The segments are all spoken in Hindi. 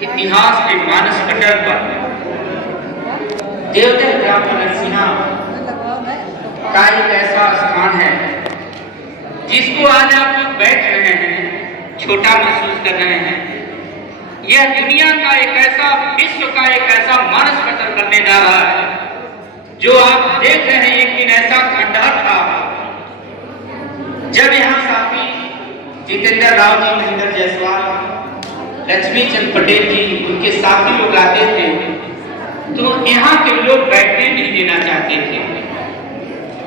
इतिहास के मानस पटल पर देवता ग्राम नरसिंहा का एक ऐसा स्थान है जिसको आज आप लोग बैठ रहे हैं, छोटा महसूस कर रहे हैं। यह दुनिया का एक ऐसा, विश्व का एक ऐसा मानस पटल बनने जा रहा है जो आप देख रहे हैं। एक दिन ऐसा खंडहर था जब यहाँ साथी जितेंद्र राव जी, महेंद्र जायसवाल, लक्ष्मी चंद पटेल जी, उनके साथी लोग आते थे तो यहाँ के लोग बैठने नहीं देना चाहते थे।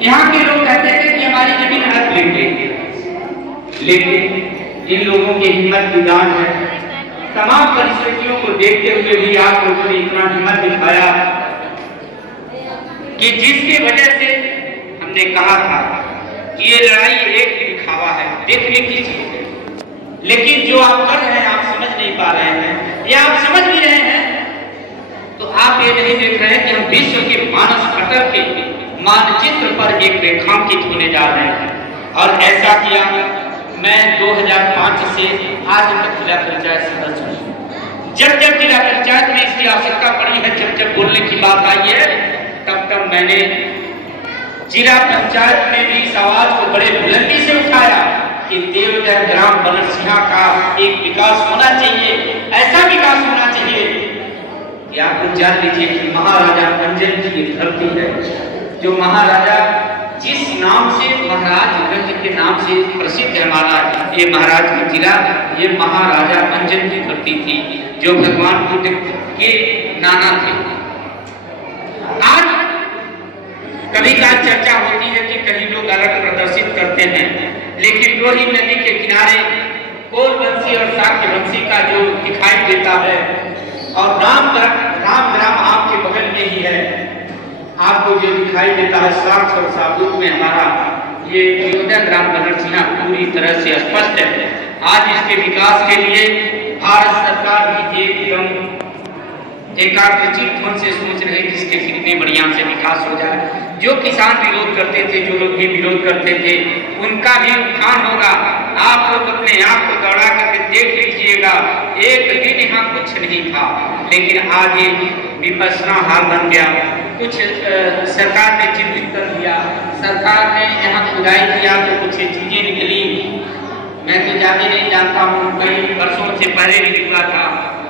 यहाँ के लोग कहते थे कि हमारी जमीन हड़प लेंगे, लेकिन इन लोगों की हिम्मत विदान है। तमाम परिस्थितियों को देखते हुए भी आप लोगों ने इतना हिम्मत दिखाया कि जिसकी वजह से हमने कहा था कि ये लड़ाई एक दिखावा है, देखने की चीज है, लेकिन जो आप कर रहे हैं आप समझ नहीं पा रहे हैं, या आप समझ भी रहे हैं तो आप ये नहीं देख रहे हैं कि हम विश्व के मानस पटल के मानचित्र पर एक रेखांकित होने जा रहे हैं। और ऐसा किया मैं 2005 से आज तक जिला पंचायत सदस्य हूँ। जब जब जिला पंचायत में इसकी आवश्यकता पड़ी है, जब जब बोलने की बात आई है, तब तब मैंने जिला पंचायत में भी इस आवाज को बड़े बुलंदी से उठाया कि देवता ग्राम नरसिंहा का एक विकास होना चाहिए। ऐसा विकास होना चाहिए कि आप लोग जान लीजिए कि महाराजा अंजन की धरती है, जो महाराजा जिस नाम से महाराजगंज के नाम से प्रसिद्ध है हमारा ये महाराजगंज जिला, ये महाराजा अंजन की धरती थी जो भगवान बुद्ध के नाना थे। आज कभी का चर्चा होती है कि कहीं लोग अलग प्रदर्शित करते हैं, लेकिन रोही नदी के किनारे कोलवंशी और शाक्यवंशी का जो दिखाई देता है, और राम ग्राम आपके बगल में ही है, आपको जो दिखाई देता है साक्ष और साबुत में हमारा ये देवता ग्राम नरसिंहा पूरी तरह से स्पष्ट है। आज इसके विकास के लिए भारत सरकार भी एकदम एकाग्रचित मन से सोच रहे कि इसके कितने बढ़िया से विकास हो जाए। जो किसान विरोध करते थे, जो लोग भी विरोध करते थे, उनका भी उत्थान होगा। आप लोग अपने आप को दौड़ा करके देख लीजिएगा, एक दिन यहाँ कुछ नहीं था, लेकिन आज ये विपसना हाल बन गया। कुछ सरकार ने चिन्हित कर दिया, सरकार ने यहाँ खुदाई किया तो कुछ चीजें निकली। मैं तो ज्यादा नहीं जानता हूँ, कई वर्षों से पहले भी निकला था,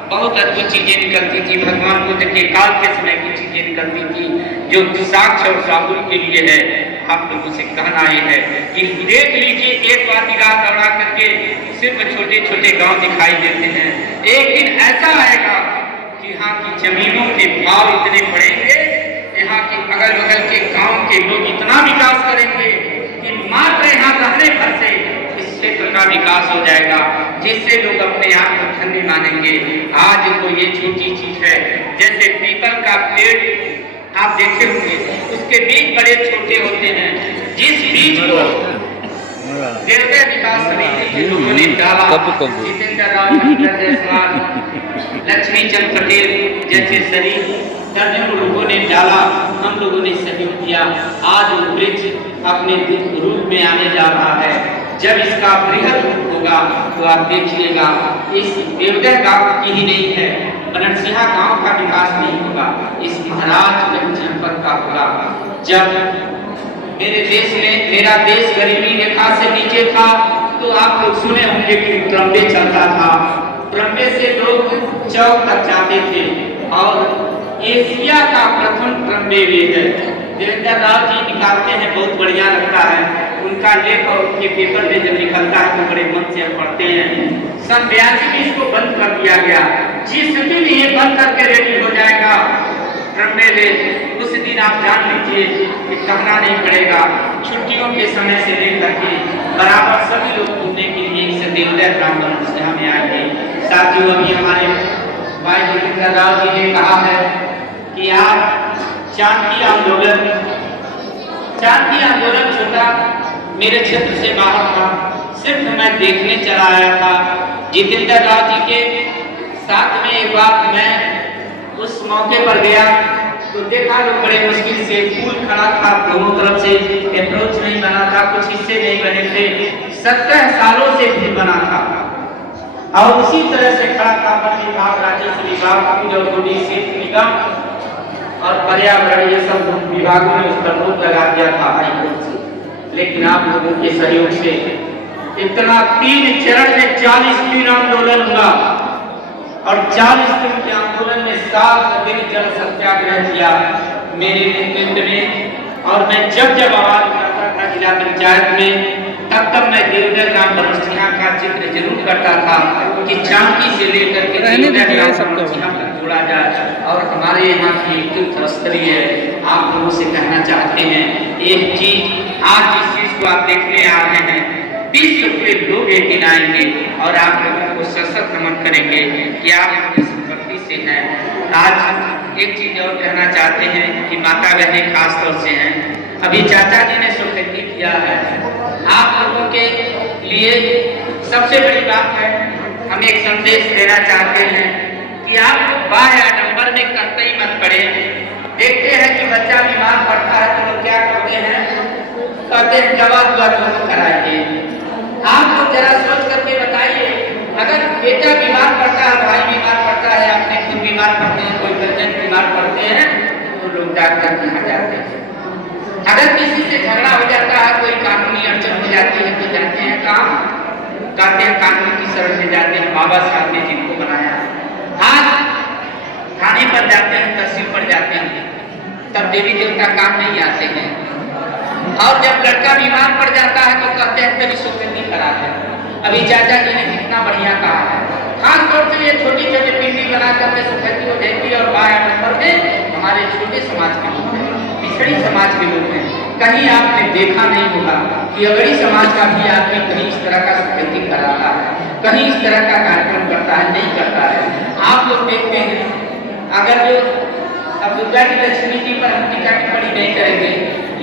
बहुत अद्भुत चीजें निकलती थी। भगवान बुद्ध के काल के समय की चीजें निकलती थी जो साक्ष्य और साबुत के लिए है। आप लोगों से कहना ये है कि देख लीजिए, एक बार निगाह दौड़ा करके सिर्फ छोटे छोटे गांव दिखाई देते हैं। एक दिन ऐसा आएगा कि यहाँ की जमीनों के भाव इतने बढ़ेंगे, यहाँ के अगल बगल के गांव के लोग इतना विकास करेंगे कि मात्र यहाँ रहने भर से इस क्षेत्र का विकास हो जाएगा, जिससे लोग अपने आप को धन्य मानेंगे। आज तो ये छोटी चीज है, जैसे पीपल का पेड़ आप देखे होंगे, उसके बीज बड़े छोटे होते हैं। जिस बीज को देवता विकास समिति के लोगों ने डाला, जितेंद्र राव, महेंद्र जायसवाल, लक्ष्मी चंद पटेल जैसे शरीर दर्जनों लोगों ने डाला, हम लोगों ने सहयोग किया। आज वो वृक्ष अपने रूप में आने जा रहा है। जब इसका बृहद रूप होगा तो आप देखिएगा, इस देवता गांव की ही नहीं है, नरसिंहा गांव का विकास नहीं होगा, इस महाराजगंज जनपद का होगा। जब मेरे देश में, मेरा देश गरीबी रेखा से नीचे था, तो आप लोग सुने होंगे कि ट्रम्पे चलता था, ट्रम्पे से लोग चौक तक जाते थे, और एशिया का प्रथम ट्रम्पे वेद देवेंद्र राव जी निकालते हैं, बहुत बढ़िया लगता है उनका लेख, और उनके पेपर में जब निकलता है तो बड़े मन से हम पढ़ते हैं। सन 82 में इसको बंद कर दिया गया, जिस दिन ये बंद करके रेडी हो जाएगा ट्रम्पे वेद, उस दिन आप जान लीजिए कि कहना नहीं पड़ेगा, छुट्टियों के समय से लेकर के बराबर सभी लोग घूमने के लिए इस देवता ग्राम नरसिंहा में आएंगे। साथियों, अभी हमारे भाई जितेंद्र राव जी ने कहा है कि आप शांति आंदोलन छोटा मेरे क्षेत्र से बाहर था, सिर्फ मैं देखने चला आया था। जितेंद्र राव जी के साथ में एक बार मैं उस मौके पर गया तो देखा लोग बड़े मुश्किल से, पुल खड़ा था, दोनों तरफ से अप्रोच नहीं बना था, कुछ हिस्से नहीं बने थे, 17 सालों से पुल बना था। और उसी तरह से खड़ा था वन विभाग, राजस्व विभाग, पीडब्ल्यूडी, सेतु निगम और पर्यावरण, ये सब विभागों ने उस पर रोक लगा दिया था हाईकोर्ट से। लेकिन आप लोगों के सहयोग से इतना 3 चरण में 40 दिन आंदोलन हुआ और 40 दिन के आंदोलन में 7 दिन जल सत्याग्रह किया मेरे नेतृत्व में। और मैं जब जब आवाज उठाता था जिला पंचायत में, तब तब मैं देवघर ग्राम बनस्टिया का जिक्र जरूर करता था कि चांकी से लेकर के देवघर ग्राम बनस्टिया तक जोड़ा जाए। और हमारे यहाँ की एक तीर्थस्थली है, आप लोगों से कहना चाहते हैं एक चीज, आज इस चीज को आप देखने आ रहे हैं, विश्व के लोग एक दिन आएंगे और आप लोगों को सशक्त नमन करेंगे कि आप इस भक्ति से हैं। आज एक चीज और कहना चाहते हैं कि माता बहनें खास तौर से हैं, अभी चाचा जी ने सुखती किया है, आप लोगों के लिए सबसे बड़ी बात है, हम एक संदेश देना चाहते हैं कि आप बाह्य आडंबर में कतई मत पड़े। देखते हैं कि बच्चा बीमार पड़ता है तो लोग क्या करते हैं, कहते हैं दवा दोनों कराइए। आप लोग जरा सोच करके बताइए, अगर बेटा बीमार पड़ता है, भाई बीमार पड़ता है, अपने खुद बीमार पड़ते हैं, कोई पेशेंट बीमार पड़ते हैं, तो लोग डॉक्टर के यहाँ जाते हैं। अगर किसी से झगड़ा हो जाता है, कोई कानूनी अड़चन हो जाती है, तो जाते हैं काम, कहते हैं कानून की शरण में जाते हैं, बाबा साहब ने जिनको बनाया। आज थाने पर जाते हैं, तहसील पर जाते हैं, तब देवी देवता काम नहीं आते हैं। और जब लड़का बीमार पड़ जाता है तो कहते हैं तेरी सुखती करा है। अभी चाचा जी ने कितना बढ़िया कहा है, खास तौर से ये छोटी छोटी पिंडी बना करके सुखती हो जाती। और बाह्य नंबर में हमारे छोटे समाज के लोग हैं, पिछड़ी समाज के लोग हैं, कहीं आपने देखा नहीं होगा कि अगड़ी समाज का भी आदमी कहीं इस तरह का सुखती कराता है, कहीं इस तरह का कार्यक्रम करता है, नहीं करता है। आप लोग देखते हैं, अगर जो अब दुर्गा की लक्ष्मी जी पर हम टीका टिप्पणी नहीं करेंगे,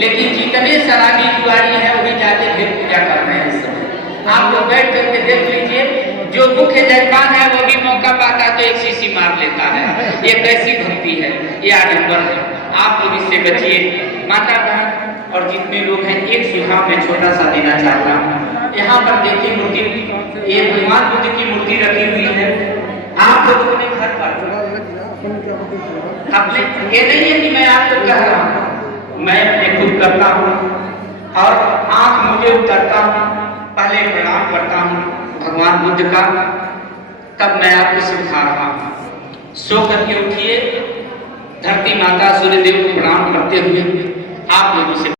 लेकिन जितने शराबी जुआरी हैं वही जाके फिर पूजा कर रहे हैं इस समय। आप लोग बैठ करके देख लीजिए, जो मुख्य जजमान है वो भी मौका पाता है तो एक शीशी मार लेता है। ये कैसी भक्ति है, ये आडंबर है। आप लोग इससे बचिए। माता बहन और जितने लोग हैं, एक सुझाव मैं छोटा सा देना चाहता हूँ। यहाँ पर देखिए मूर्ति, ये भगवान बुद्ध की मूर्ति रखी हुई है। आप लोग अपने घर पर अपने, ये नहीं है कि मैं आपको कह रहा हूँ, मैं अपने खुद करता हूँ और आंख मुझे उतरता हूँ, पहले प्रणाम करता हूँ भगवान बुद्ध का, तब मैं आपको सिखा रहा हूँ। सो करके उठिए, धरती माता सूर्यदेव को प्रणाम करते हुए आप लोगों से